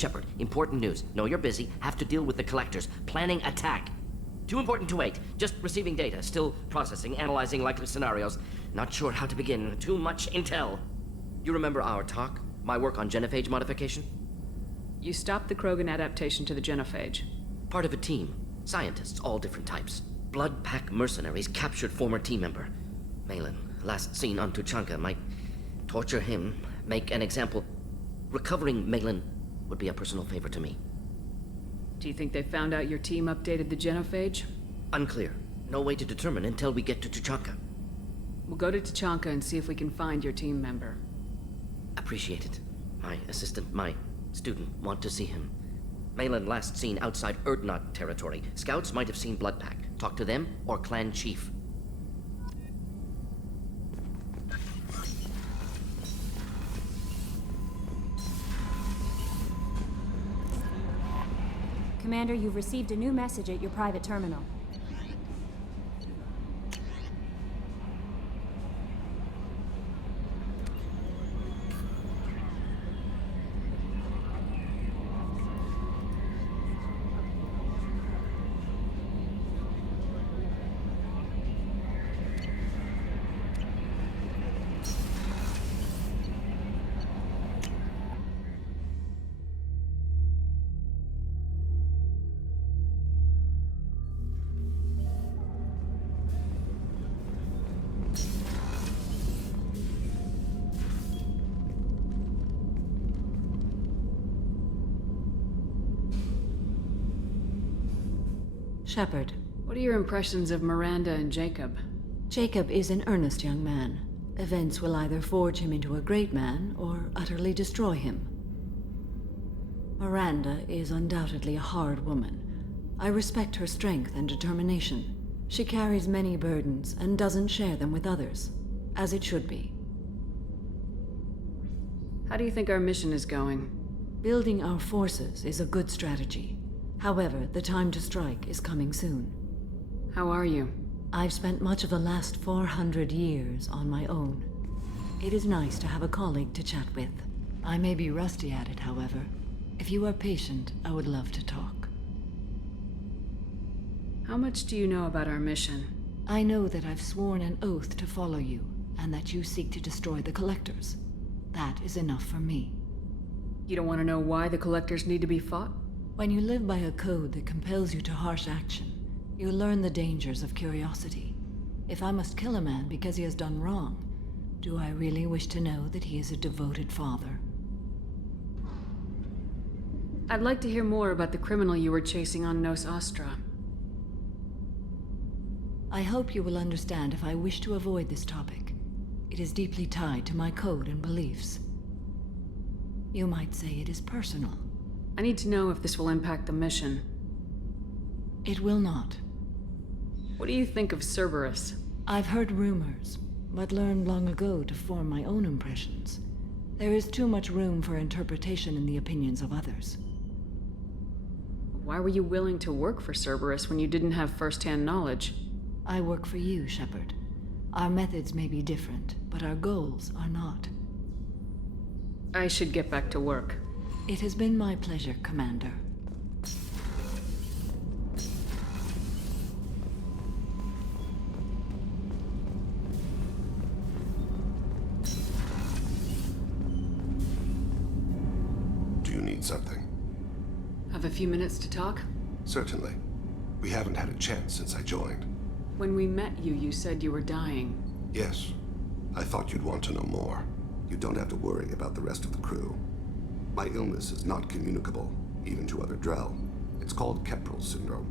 Shepard, important news. Know you're busy. Have to deal with the collectors. Planning attack. Too important to wait. Just receiving data. Still processing, analyzing likely scenarios. Not sure how to begin. Too much intel. You remember our talk? My work on genophage modification? You stopped the Krogan adaptation to the genophage. Part of a team. Scientists, all different types. Blood Pack mercenaries captured former team member. Malin, last seen on Tuchanka, might torture him, make an example. Recovering Malin would be a personal favor to me. Do you think they found out your team updated the genophage? Unclear. No way to determine until we get to Tuchanka. We'll go to Tuchanka and see if we can find your team member. Appreciate it. My assistant, my student, want to see him. Malin last seen outside Erdnot territory. Scouts might have seen Bloodpack. Talk to them or clan chief. Commander, you've received a new message at your private terminal. Shepard. What are your impressions of Miranda and Jacob? Jacob is an earnest young man. Events will either forge him into a great man or utterly destroy him. Miranda is undoubtedly a hard woman. I respect her strength and determination. She carries many burdens and doesn't share them with others, as it should be. How do you think our mission is going? Building our forces is a good strategy. However, the time to strike is coming soon. How are you? I've spent much of the last 400 years on my own. It is nice to have a colleague to chat with. I may be rusty at it, however. If you are patient, I would love to talk. How much do you know about our mission? I know that I've sworn an oath to follow you, and that you seek to destroy the Collectors. That is enough for me. You don't want to know why the Collectors need to be fought? When you live by a code that compels you to harsh action, you learn the dangers of curiosity. If I must kill a man because he has done wrong, do I really wish to know that he is a devoted father? I'd like to hear more about the criminal you were chasing on Nos Astra. I hope you will understand if I wish to avoid this topic. It is deeply tied to my code and beliefs. You might say it is personal. I need to know if this will impact the mission. It will not. What do you think of Cerberus? I've heard rumors, but learned long ago to form my own impressions. There is too much room for interpretation in the opinions of others. Why were you willing to work for Cerberus when you didn't have first-hand knowledge? I work for you, Shepard. Our methods may be different, but our goals are not. I should get back to work. It has been my pleasure, Commander. Do you need something? Have a few minutes to talk? Certainly. We haven't had a chance since I joined. When we met you, you said you were dying. Yes. I thought you'd want to know more. You don't have to worry about the rest of the crew. My illness is not communicable, even to other Drell. It's called Keprel syndrome.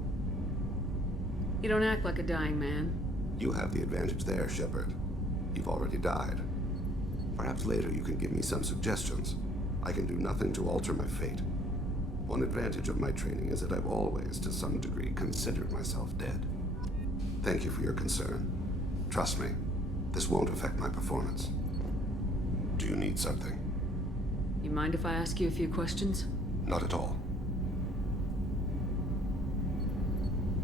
You don't act like a dying man. You have the advantage there, Shepard. You've already died. Perhaps later you can give me some suggestions. I can do nothing to alter my fate. One advantage of my training is that I've always, to some degree, considered myself dead. Thank you for your concern. Trust me, this won't affect my performance. Do you need something? You mind if I ask you a few questions? Not at all.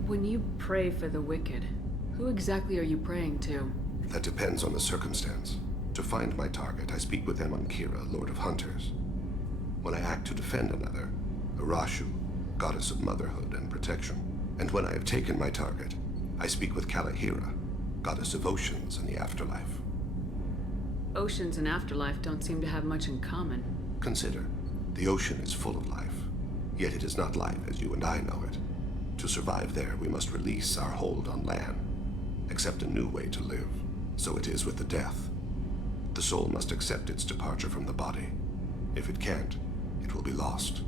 When you pray for the wicked, who exactly are you praying to? That depends on the circumstance. To find my target, I speak with them on Kira, Lord of Hunters. When I act to defend another, Arashu, goddess of motherhood and protection. And when I have taken my target, I speak with Kalahira, goddess of oceans and the afterlife. Oceans and afterlife don't seem to have much in common. Consider, the ocean is full of life, yet it is not life as you and I know it. To survive there, we must release our hold on land, accept a new way to live. So it is with the death. The soul must accept its departure from the body. If it can't, it will be lost.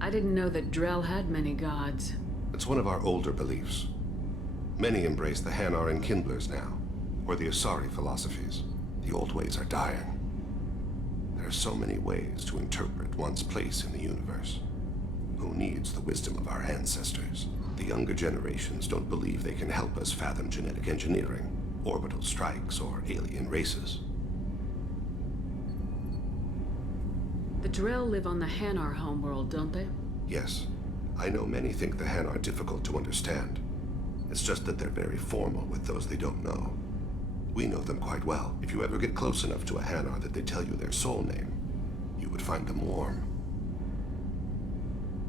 I didn't know that Drell had many gods. It's one of our older beliefs. Many embrace the Hanar and Kindlers now, or the Asari philosophies. The old ways are dying. There are so many ways to interpret one's place in the universe. Who needs the wisdom of our ancestors? The younger generations don't believe they can help us fathom genetic engineering, orbital strikes, or alien races. The Drell live on the Hanar homeworld, don't they? Yes. I know many think the Hanar are difficult to understand. It's just that they're very formal with those they don't know. We know them quite well. If you ever get close enough to a Hanar that they tell you their soul name, you would find them warm.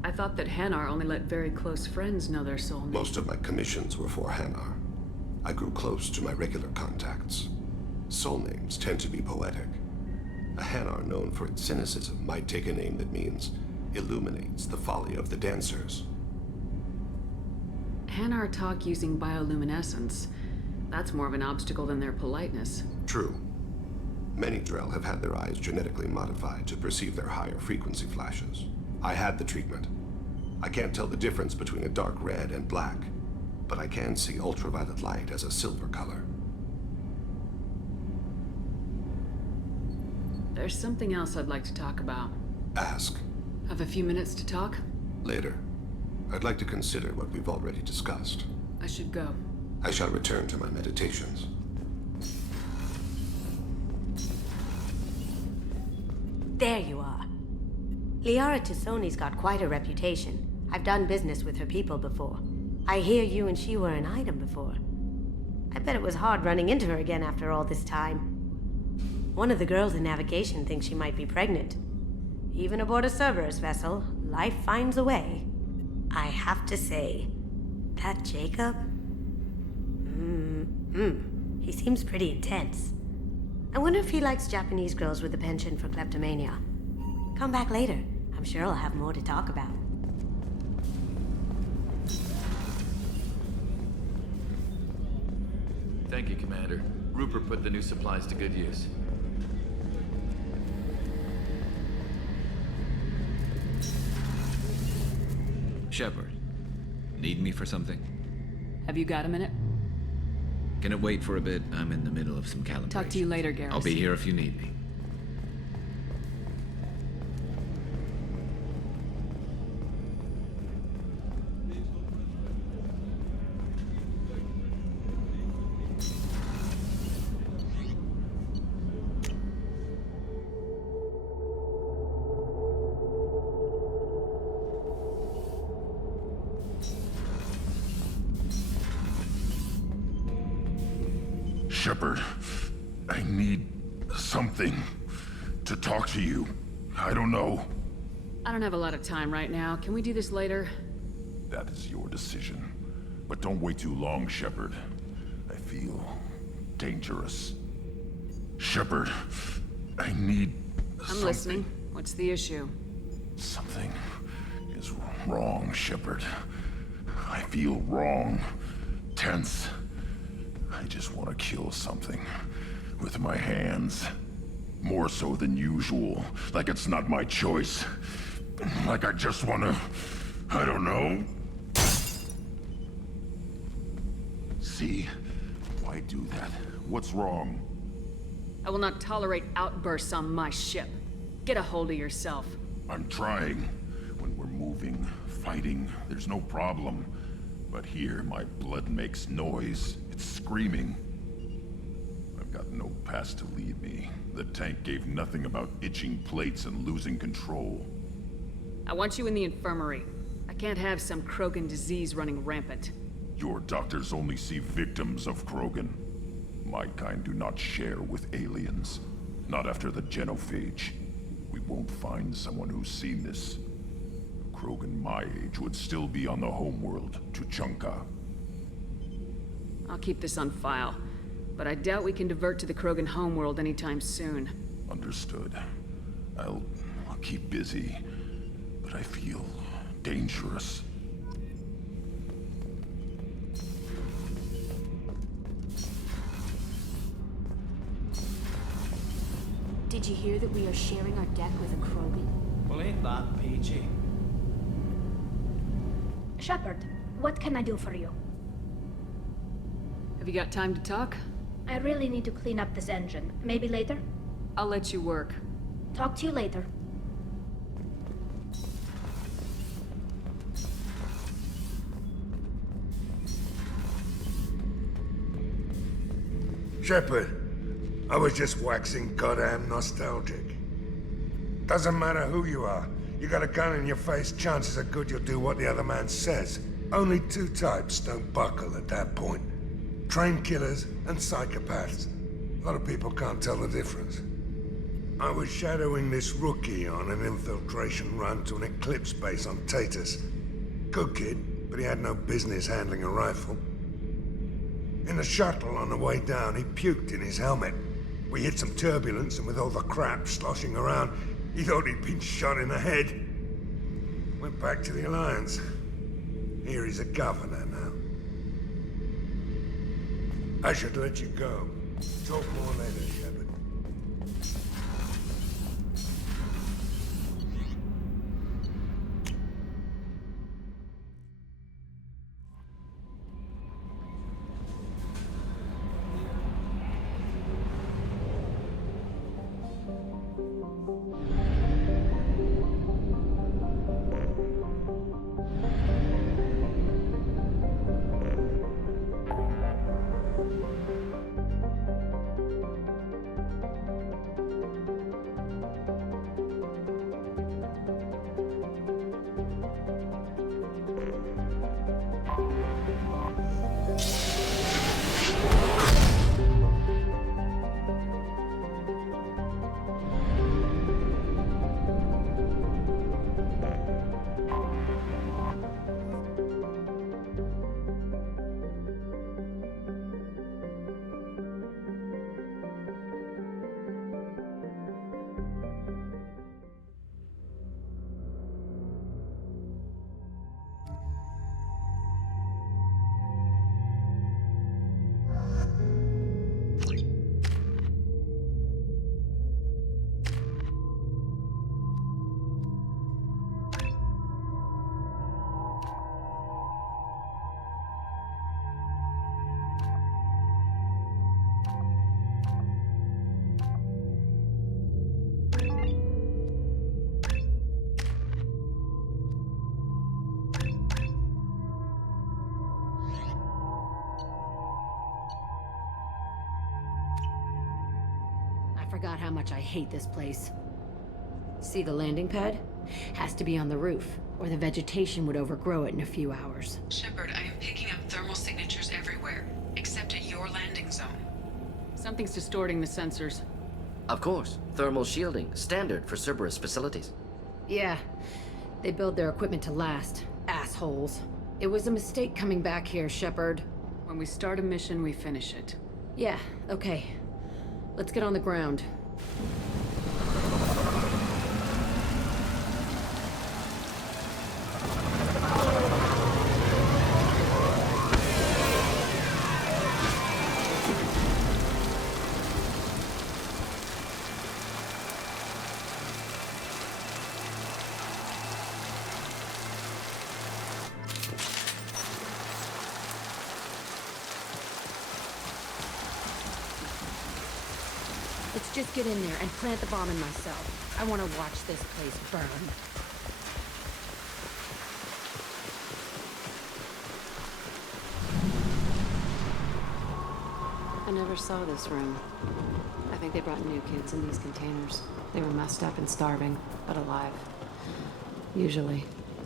I thought that Hanar only let very close friends know their soul name. Most of my commissions were for Hanar. I grew close to my regular contacts. Soul names tend to be poetic. A Hanar known for its cynicism might take a name that means illuminates the folly of the dancers. Hanar talk using bioluminescence. That's more of an obstacle than their politeness. True. Many Drell have had their eyes genetically modified to perceive their higher frequency flashes. I had the treatment. I can't tell the difference between a dark red and black, but I can see ultraviolet light as a silver color. There's something else I'd like to talk about. Ask. Have a few minutes to talk? Later. I'd like to consider what we've already discussed. I should go. I shall return to my meditations. There you are. Liara Tisoni's got quite a reputation. I've done business with her people before. I hear you and she were an item before. I bet it was hard running into her again after all this time. One of the girls in navigation thinks she might be pregnant. Even aboard a Cerberus vessel, life finds a way. I have to say, that Jacob? He seems pretty intense. I wonder if he likes Japanese girls with a penchant for kleptomania. Come back later. I'm sure I'll have more to talk about. Thank you, Commander. Rupert put the new supplies to good use. Shepard, need me for something? Have you got a minute? Can it wait for a bit? I'm in the middle of some calibration. Talk to you later, Garrus. I'll be here if you need me. Shepard, I need something to talk to you. I don't know. I don't have a lot of time right now. Can we do this later? That is your decision. But don't wait too long, Shepard. I feel dangerous. Shepard, I need I'm listening. What's the issue? Something is wrong, Shepard. I feel wrong. Tense. I just want to kill something with my hands. More so than usual. Like it's not my choice. Like I just want to... I don't know. See? Why do that? What's wrong? I will not tolerate outbursts on my ship. Get a hold of yourself. I'm trying. When we're moving, fighting, there's no problem. But here, my blood makes noise. It's screaming. I've got no past to lead me. The tank gave nothing about itching plates and losing control. I want you in the infirmary. I can't have some Krogan disease running rampant. Your doctors only see victims of Krogan. My kind do not share with aliens. Not after the genophage. we won't find someone who's seen this. A Krogan my age would still be on the homeworld, Tuchanka. I'll keep this on file, but I doubt we can divert to the Krogan homeworld anytime soon. Understood. I'll keep busy, but I feel dangerous. Did you hear that we are sharing our deck with a Krogan? Well, ain't that peachy? Shepard, what can I do for you? Have you got time to talk? I really need to clean up this engine. Maybe later? I'll let you work. Talk to you later. Shepard, I was just waxing goddamn nostalgic. Doesn't matter who you are. You got a gun in your face, chances are good you'll do what the other man says. Only two types don't buckle at that point. Trained killers and psychopaths. A lot of people can't tell the difference. I was shadowing this rookie on an infiltration run to an Eclipse base on Tatus. Good kid, but he had no business handling a rifle. In the shuttle on the way down, he puked in his helmet. We hit some turbulence, and with all the crap sloshing around, he thought he'd been shot in the head. Went back to the Alliance. Here he's a governor now. I should let you go. Talk more later, Shepard. Forgot how much I hate this place. See the landing pad? Has to be on the roof, or the vegetation would overgrow it in a few hours. Shepard, I am picking up thermal signatures everywhere, except at your landing zone. Something's distorting the sensors. Of course. Thermal shielding. Standard for Cerberus facilities. Yeah. They build their equipment to last. Assholes. It was a mistake coming back here, Shepard. When we start a mission, we finish it. Yeah, okay. Let's get on the ground. Let's just get in there and plant the bomb in myself. I want to watch this place burn. I never saw this room. I think they brought new kids in these containers. They were messed up and starving, but alive. Usually.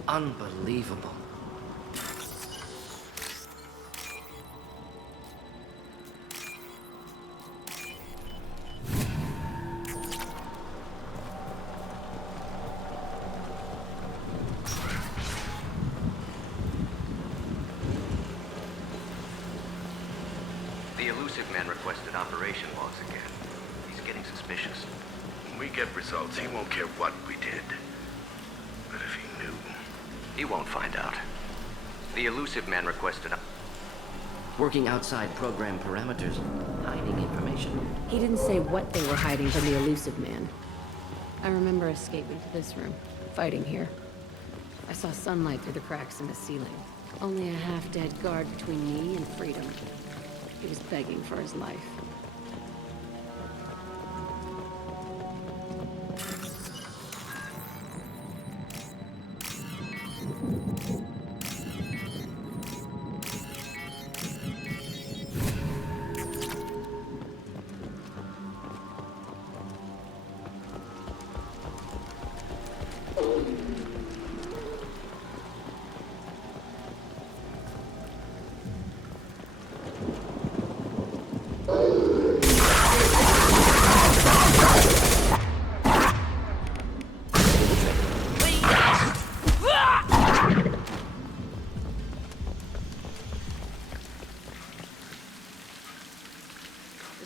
Unbelievable. man requested operation logs again. He's getting suspicious. When we get results, he won't care what we did. But if he knew... He won't find out. The elusive man requested Working outside program parameters, hiding information. He didn't say what they were hiding from the elusive man. I remember escaping to this room, fighting here. I saw sunlight through the cracks in the ceiling. Only a half-dead guard between me and freedom. He was begging for his life.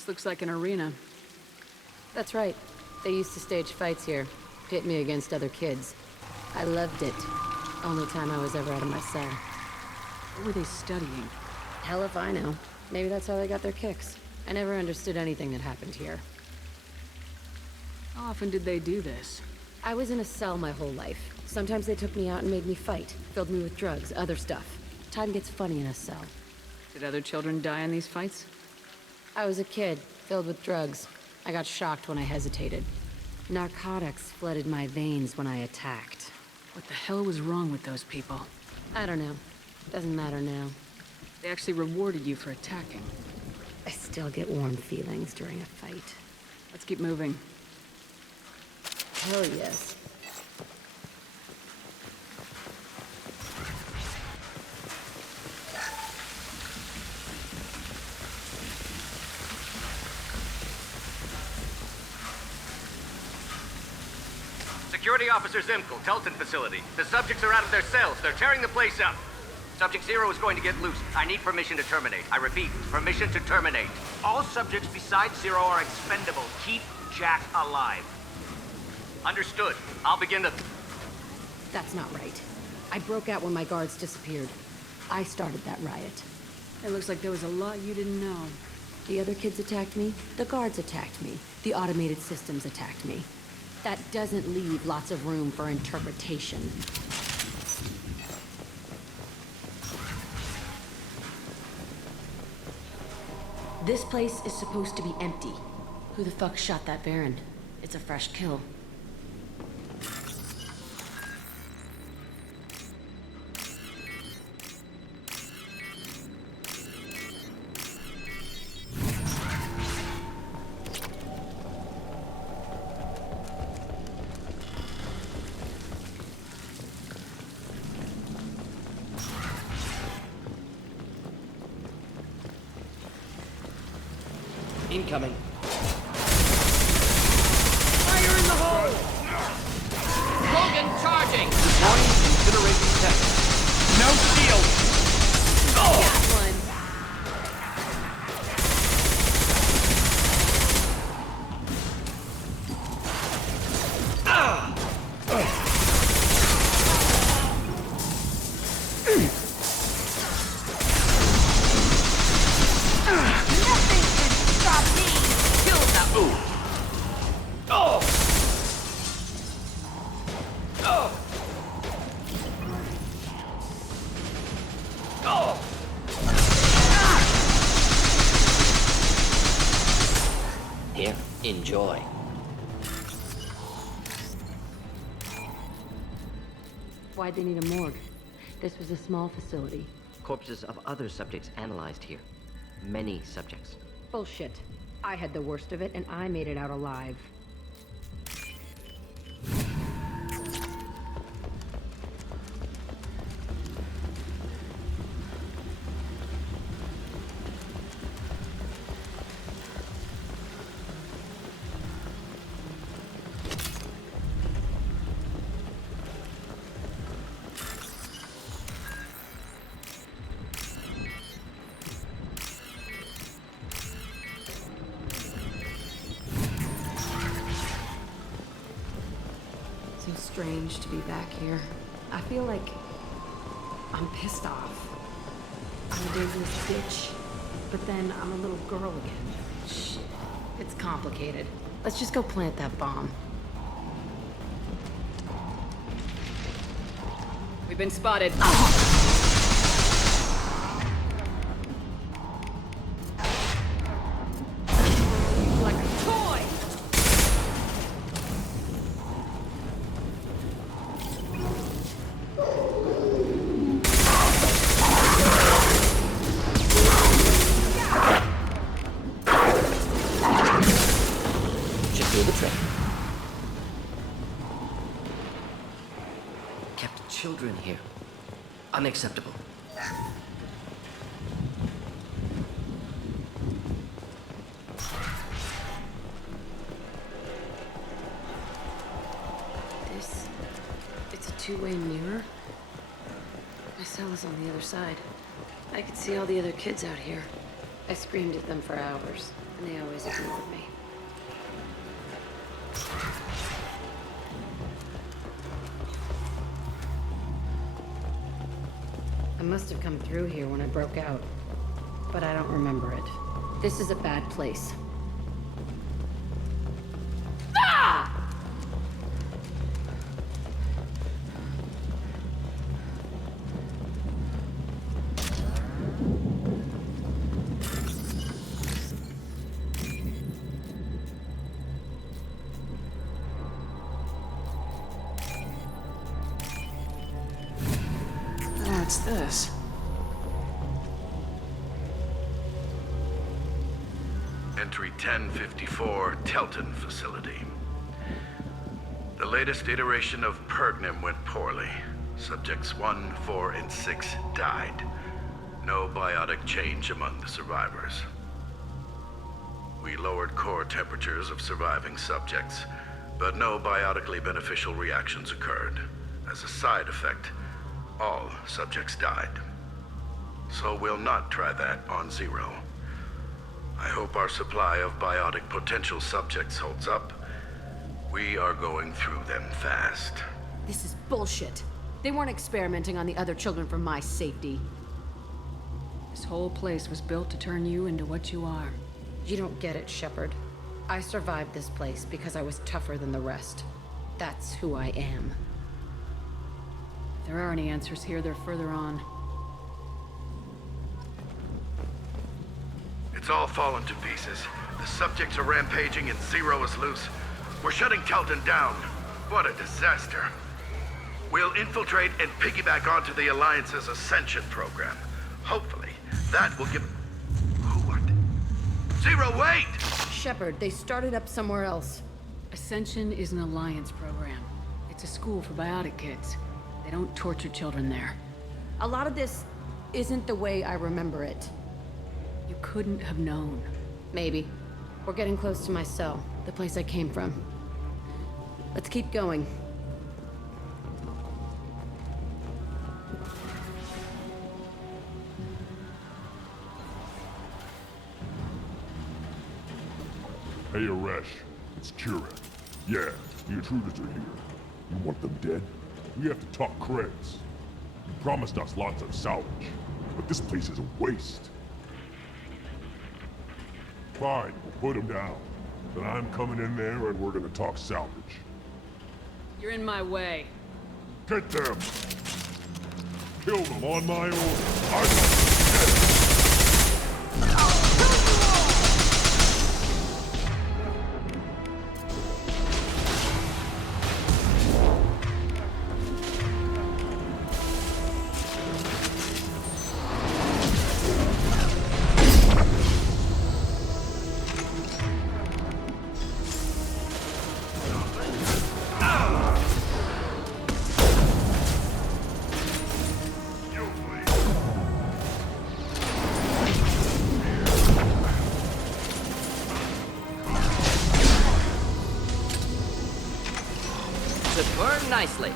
Looks like an arena. That's right. They used to stage fights here, pit me against other kids. I loved it. Only time I was ever out of my cell. What were they studying? Hell if I know. Maybe that's how they got their kicks. I never understood anything that happened here. How often did they do this? I was in a cell my whole life. Sometimes they took me out and made me fight, filled me with drugs, other stuff. Time gets funny in a cell. Did other children die in these fights? I was a kid, filled with drugs. I got shocked when I hesitated. Narcotics flooded my veins when I attacked. What the hell was wrong with those people? I don't know. Doesn't matter now. They actually rewarded you for attacking. I still get warm feelings during a fight. Let's keep moving. Hell yes. Security Officer Zimkel, Telton facility. The subjects are out of their cells. They're tearing the place up. Subject Zero is going to get loose. I need permission to terminate. I repeat, permission to terminate. All subjects besides Zero are expendable. Keep Jack alive. Understood. I'll begin the... That's not right. I broke out when my guards disappeared. I started that riot. It looks like there was a lot you didn't know. The other kids attacked me. The guards attacked me. The automated systems attacked me. That doesn't leave lots of room for interpretation. This place is supposed to be empty. Who the fuck shot that Baron? It's a fresh kill. Incoming. Fire in the hole! Logan charging! Deploying incineration tech. No shield! Oh! Got one. Here, enjoy. Why'd they need a morgue? This was a small facility. Corpses of other subjects analyzed here. Many subjects. Bullshit. I had the worst of it, and I made it out alive. strange to be back here. I feel like I'm pissed off. I'm a dangerous bitch, but then I'm a little girl again. Shit, it's complicated. Let's just go plant that bomb. We've been spotted. Like a toy! Should do the trick. Kept children here. Unacceptable. It's a two-way mirror. My cell is on the other side. I could see all the other kids out here. I screamed at them for hours, and they always ignored me. I must have come through here when I broke out, but I don't remember it. This is a bad place. Ah! What's this? Entry 1054, Telton facility. The latest iteration of Pergnum went poorly. Subjects 1, 4, and 6 died. No biotic change among the survivors. We lowered core temperatures of surviving subjects, but no biotically beneficial reactions occurred. As a side effect, all subjects died. So we'll not try that on Zero. I hope our supply of biotic potential subjects holds up. We are going through them fast. This is bullshit. They weren't experimenting on the other children for my safety. This whole place was built to turn you into what you are. You don't get it, Shepard. I survived this place because I was tougher than the rest. That's who I am. If there are any answers here, they're further on. It's all fallen to pieces. The subjects are rampaging and Zero is loose. We're shutting Telton down. What a disaster. We'll infiltrate and piggyback onto the Alliance's Ascension program. Hopefully, that will give... Who are they? Zero, wait! Shepard, they started up somewhere else. Ascension is an Alliance program. It's a school for biotic kids. They don't torture children there. A lot of this isn't the way I remember it. You couldn't have known. Maybe. We're getting close to my cell, the place I came from. Let's keep going. Hey, Aresh. It's Kira. Yeah, the intruders are here. You want them dead? We have to talk creds. You promised us lots of salvage, but this place is a waste. Fine, we'll put them down. Then I'm coming in there and we're gonna talk salvage. You're in my way. Get them! Kill them on my own. I want them dead! Should burn nicely.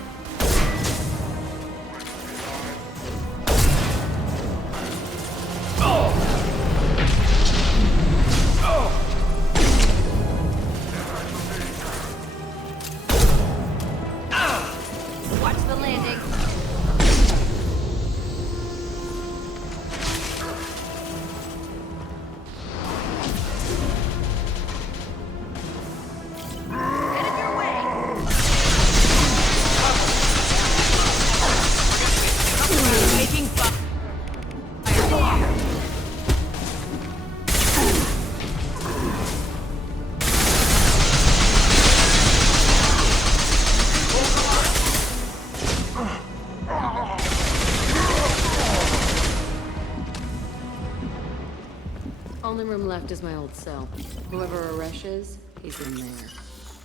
room left is my old cell. Whoever Aresh is, he's in there.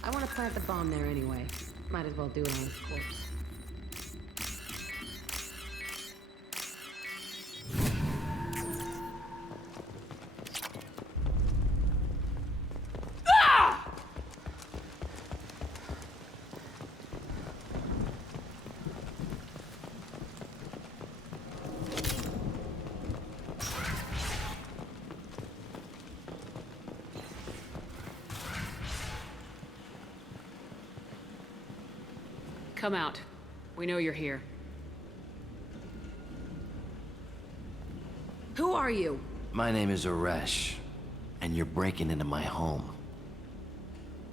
I want to plant the bomb there anyway. Might as well do it on his corpse. Come out. We know you're here. Who are you? My name is Aresh, and you're breaking into my home.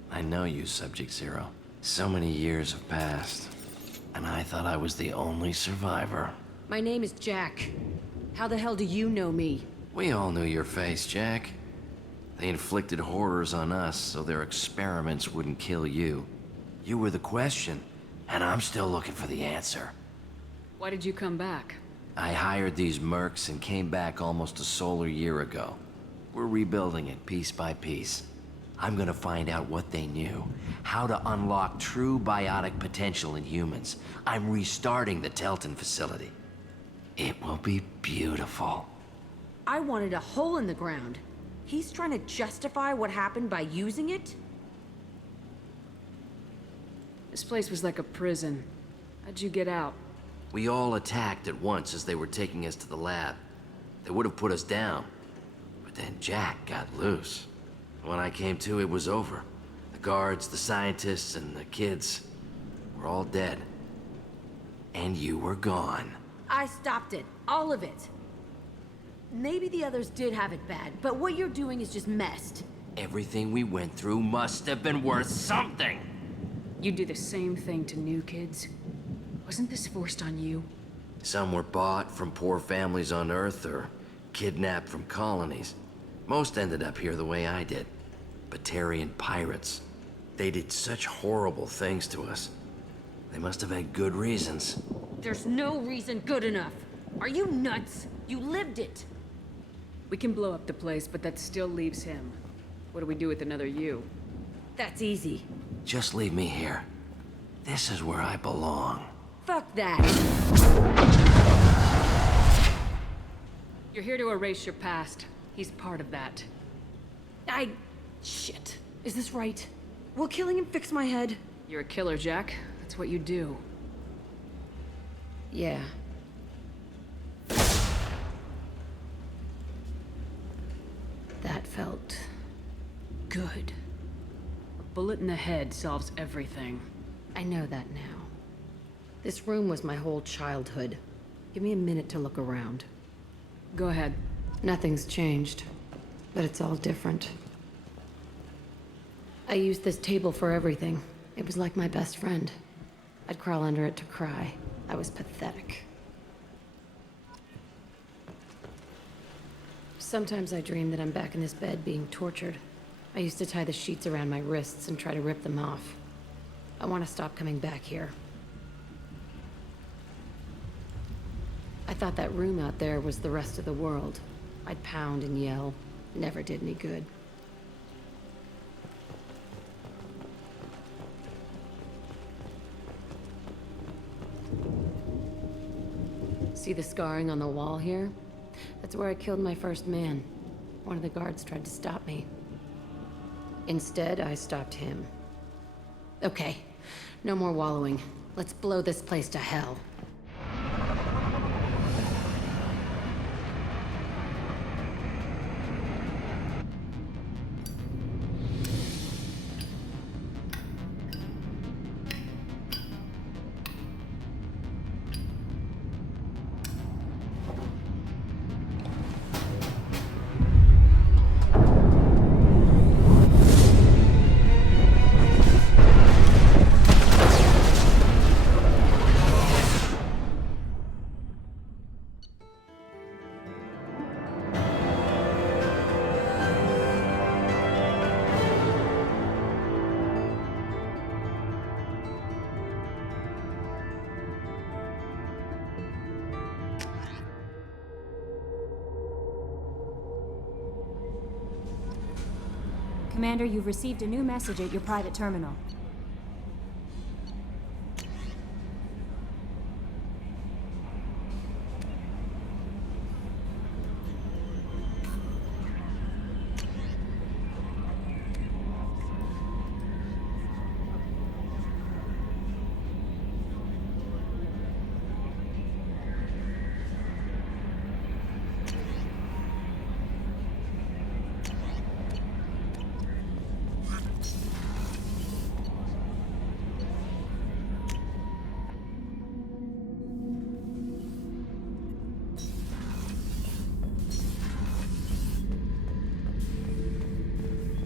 I know you, Subject Zero. So many years have passed, and I thought I was the only survivor. My name is Jack. How the hell do you know me? We all knew your face, Jack. They inflicted horrors on us so their experiments wouldn't kill you. You were the question, and I'm still looking for the answer. Why did you come back? I hired these mercs and came back almost a solar year ago. We're rebuilding it piece by piece. I'm gonna find out what they knew, how to unlock true biotic potential in humans. I'm restarting the Telton facility. It will be beautiful. I wanted a hole in the ground. He's trying to justify what happened by using it? This place was like a prison. How'd you get out? We all attacked at once as they were taking us to the lab. They would have put us down. But then Jack got loose. When I came to, it was over. The guards, the scientists, and the kids were all dead. And you were gone. I stopped it. All of it. Maybe the others did have it bad, but what you're doing is just messed. Everything we went through must have been worth something. You do the same thing to new kids? Wasn't this forced on you? Some were bought from poor families on Earth or kidnapped from colonies. Most ended up here the way I did. Batarian pirates. They did such horrible things to us. They must have had good reasons. There's no reason good enough. Are you nuts? You lived it. We can blow up the place, but that still leaves him. What do we do with another you? That's easy. Just leave me here. This is where I belong. Fuck that. You're here to erase your past. He's part of that. Shit. Is this right? Will killing him fix my head? You're a killer, Jack. That's what you do. Yeah. That felt good. A bullet in the head solves everything. I know that now. This room was my whole childhood. Give me a minute to look around. Go ahead. Nothing's changed, but it's all different. I used this table for everything. It was like my best friend. I'd crawl under it to cry. I was pathetic. Sometimes I dream that I'm back in this bed being tortured. I used to tie the sheets around my wrists and try to rip them off. I want to stop coming back here. I thought that room out there was the rest of the world. I'd pound and yell. Never did any good. See the scarring on the wall here? That's where I killed my first man. One of the guards tried to stop me. Instead, I stopped him. Okay, no more wallowing. Let's blow this place to hell. Commander, you've received a new message at your private terminal.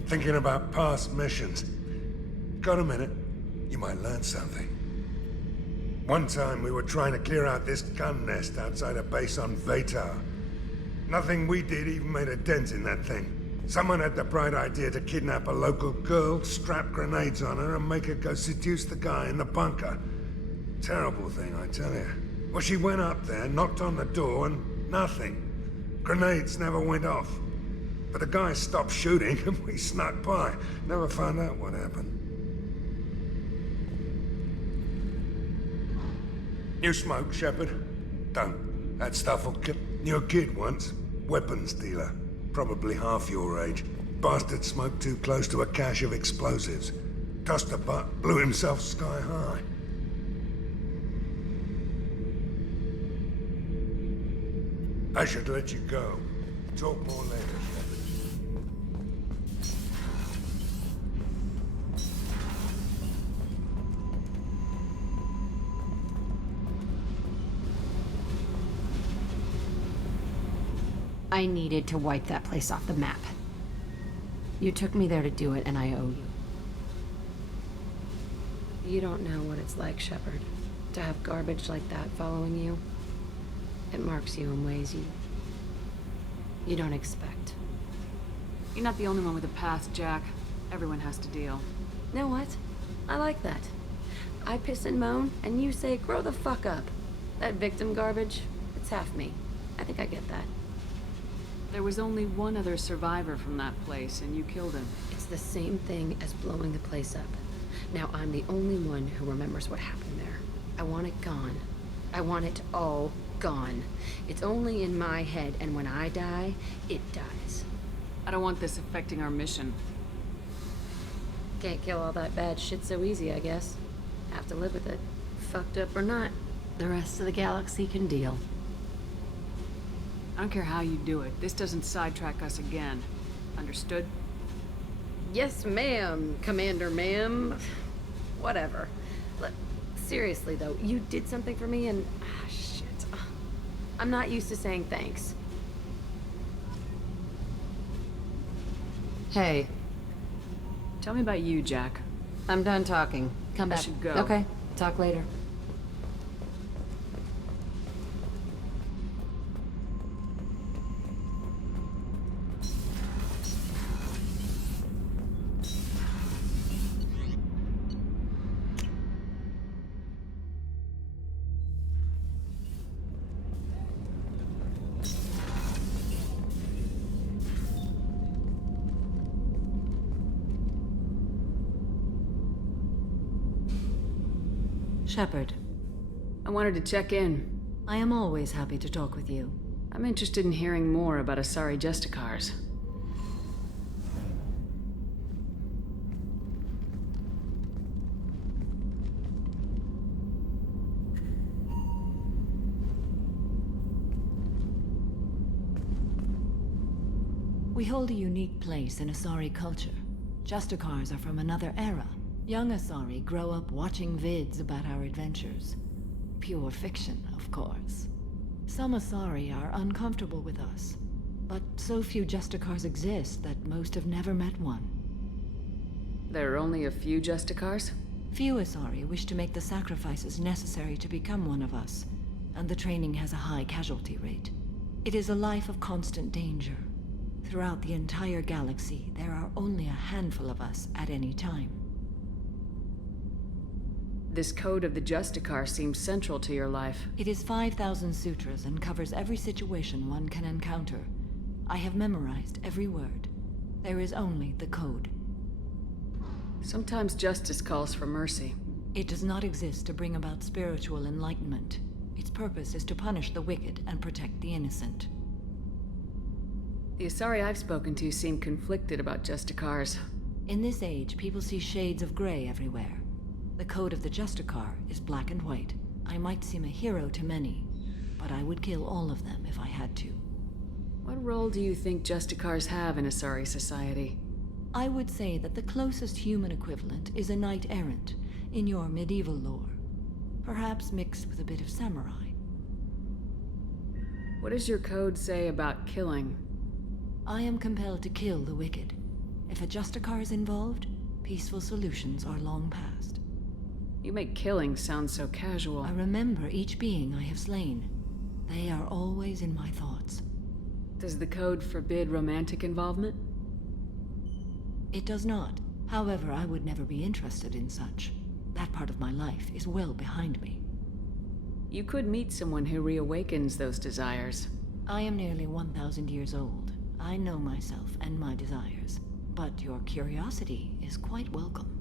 Thinking about past missions. Got a minute? You might learn something. One time we were trying to clear out this gun nest outside a base on Vatar. Nothing we did even made a dent in that thing. Someone had the bright idea to kidnap a local girl, strap grenades on her, and make her go seduce the guy in the bunker. Terrible thing, I tell you. Well, she went up there, knocked on the door, and nothing. Grenades never went off. But the guy stopped shooting, and we snuck by. Never found out what happened. You smoke, Shepard? Don't. That stuff will kill. Knew a kid once. Weapons dealer. Probably half your age. Bastard smoked too close to a cache of explosives. Tossed a butt, blew himself sky high. I should let you go. Talk more later, Shepard. I needed to wipe that place off the map. You took me there to do it, and I owe you. You don't know what it's like, Shepard, to have garbage like that following you. It marks you in ways you don't expect. You're not the only one with a past, Jack. Everyone has to deal. Know what? I like that. I piss and moan, and you say, grow the fuck up. That victim garbage, it's half me. I think I get that. There was only one other survivor from that place, and you killed him. It's the same thing as blowing the place up. Now I'm the only one who remembers what happened there. I want it gone. I want it all gone. It's only in my head, and when I die, it dies. I don't want this affecting our mission. Can't kill all that bad shit so easy, I guess. Have to live with it. Fucked up or not, the rest of the galaxy can deal. I don't care how you do it. This doesn't sidetrack us again. Understood? Yes, ma'am, Commander ma'am. Whatever. Look, seriously, though, you did something for me and... shit. I'm not used to saying thanks. Hey. Tell me about you, Jack. I'm done talking. Come back. I should go. Okay, talk later. Shepard. I wanted to check in. I am always happy to talk with you. I'm interested in hearing more about Asari Justicars. We hold a unique place in Asari culture. Justicars are from another era. Young Asari grow up watching vids about our adventures. Pure fiction, of course. Some Asari are uncomfortable with us, but so few Justicars exist that most have never met one. There are only a few Justicars? Few Asari wish to make the sacrifices necessary to become one of us, and the training has a high casualty rate. It is a life of constant danger. Throughout the entire galaxy, there are only a handful of us at any time. This code of the Justicar seems central to your life. It is 5,000 sutras and covers every situation one can encounter. I have memorized every word. There is only the code. Sometimes justice calls for mercy. It does not exist to bring about spiritual enlightenment. Its purpose is to punish the wicked and protect the innocent. The Asari I've spoken to seem conflicted about Justicars. In this age, people see shades of gray everywhere. The code of the Justicar is black and white. I might seem a hero to many, but I would kill all of them if I had to. What role do you think Justicars have in Asari society? I would say that the closest human equivalent is a knight-errant in your medieval lore. Perhaps mixed with a bit of samurai. What does your code say about killing? I am compelled to kill the wicked. If a Justicar is involved, peaceful solutions are long past. You make killing sound so casual. I remember each being I have slain. They are always in my thoughts. Does the code forbid romantic involvement? It does not. However, I would never be interested in such. That part of my life is well behind me. You could meet someone who reawakens those desires. I am nearly 1,000 years old. I know myself and my desires. But your curiosity is quite welcome.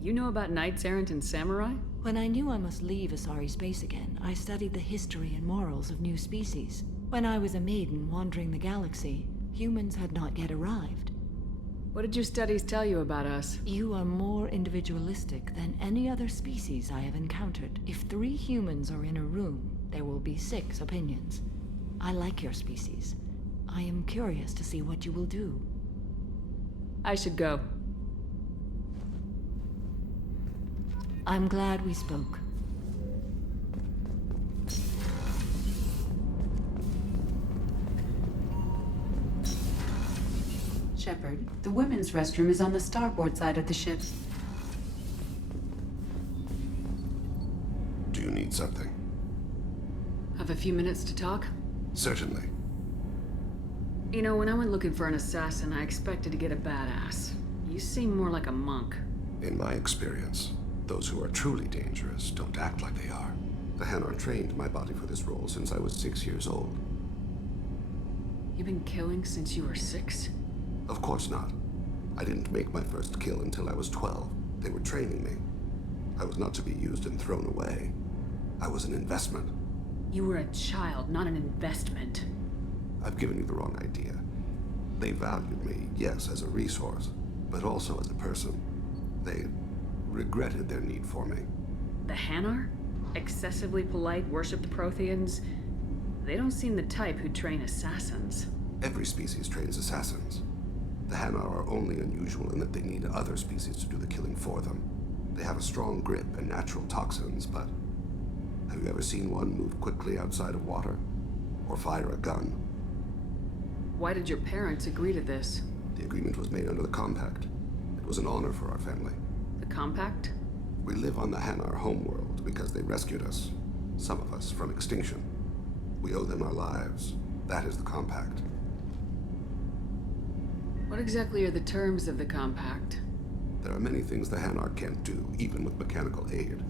You know about knights errant and samurai? When I knew I must leave Asari space again, I studied the history and morals of new species. When I was a maiden wandering the galaxy, humans had not yet arrived. What did your studies tell you about us? You are more individualistic than any other species I have encountered. If 3 humans are in a room, there will be 6 opinions. I like your species. I am curious to see what you will do. I should go. I'm glad we spoke. Shepard, the women's restroom is on the starboard side of the ship. Do you need something? Have a few minutes to talk? Certainly. You know, when I went looking for an assassin, I expected to get a badass. You seem more like a monk. In my experience, those who are truly dangerous don't act like they are. The Hanar trained my body for this role since I was 6 years old. You've been killing since you were 6? Of course not. I didn't make my first kill until I was 12. They were training me. I was not to be used and thrown away. I was an investment. You were a child, not an investment. I've given you the wrong idea. They valued me, yes, as a resource, but also as a person. They regretted their need for me. The Hanar? Excessively polite, worship the Protheans? They don't seem the type who train assassins. Every species trains assassins. The Hanar are only unusual in that they need other species to do the killing for them. They have a strong grip and natural toxins, but have you ever seen one move quickly outside of water? Or fire a gun? Why did your parents agree to this? The agreement was made under the Compact. It was an honor for our family. The Compact? We live on the Hanar homeworld because they rescued us. Some of us from extinction. We owe them our lives. That is the Compact. What exactly are the terms of the Compact? There are many things the Hanar can't do, even with mechanical aid.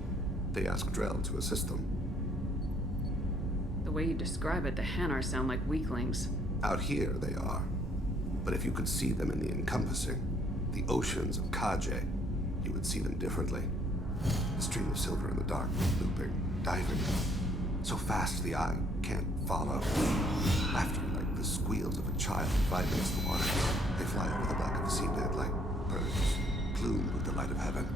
They ask Drell to assist them. The way you describe it, the Hanar sound like weaklings. Out here, they are. But if you could see them in the encompassing, the oceans of Kaje, you would see them differently. A stream of silver in the dark, looping, diving. So fast the eye can't follow. Laughter like the squeals of a child fighting against the water. They fly over the back of the seabed like birds, plumed with the light of heaven.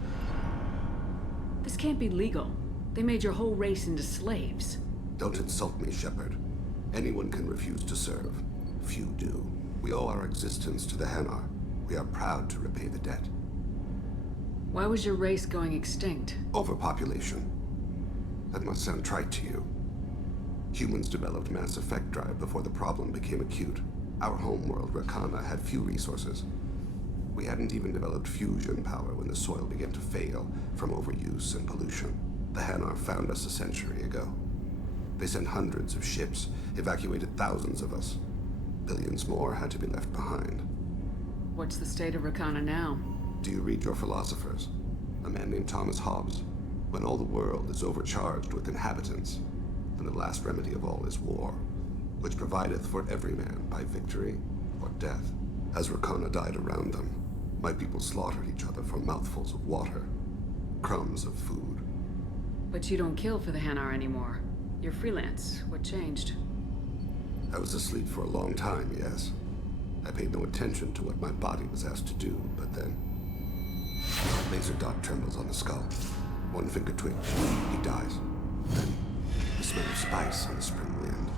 This can't be legal. They made your whole race into slaves. Don't insult me, Shepard. Anyone can refuse to serve. Few do. We owe our existence to the Hanar. We are proud to repay the debt. Why was your race going extinct? Overpopulation. That must sound trite to you. Humans developed mass effect drive before the problem became acute. Our homeworld, Rakana, had few resources. We hadn't even developed fusion power when the soil began to fail from overuse and pollution. The Hanar found us a century ago. They sent hundreds of ships, evacuated thousands of us. Billions more had to be left behind. What's the state of Rakana now? Do you read your philosophers? A man named Thomas Hobbes. When all the world is overcharged with inhabitants, then the last remedy of all is war, which provideth for every man by victory or death. As Rakana died around them, My people slaughtered each other for mouthfuls of water, crumbs of food. But you don't kill for the Hanar anymore. You're freelance. What changed? I was asleep for a long time, yes. I paid no attention to what my body was asked to do, but then... Laser dot trembles on the skull. One finger twitch. He dies. Then, the smell of spice on the spring wind.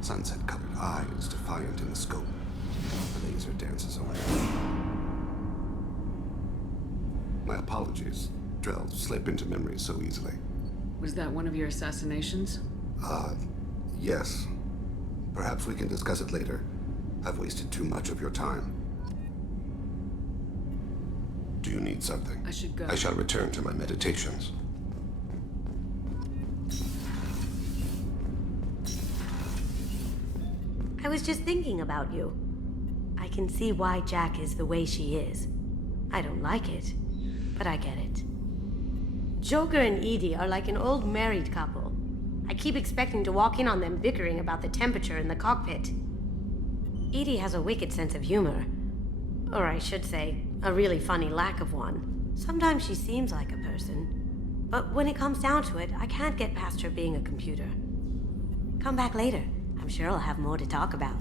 Sunset-colored eyes defiant in the scope. The laser dances away. My apologies. Drells slip into memory so easily. Was that one of your assassinations? Yes. Perhaps we can discuss it later. I've wasted too much of your time. Do you need something? I should go. I shall return to my meditations. I was just thinking about you. I can see why Jack is the way she is. I don't like it, but I get it. Joker and Edie are like an old married couple. I keep expecting to walk in on them bickering about the temperature in the cockpit. Edie has a wicked sense of humor. Or I should say, a really funny lack of one. Sometimes she seems like a person. But when it comes down to it, I can't get past her being a computer. Come back later. I'm sure I'll have more to talk about.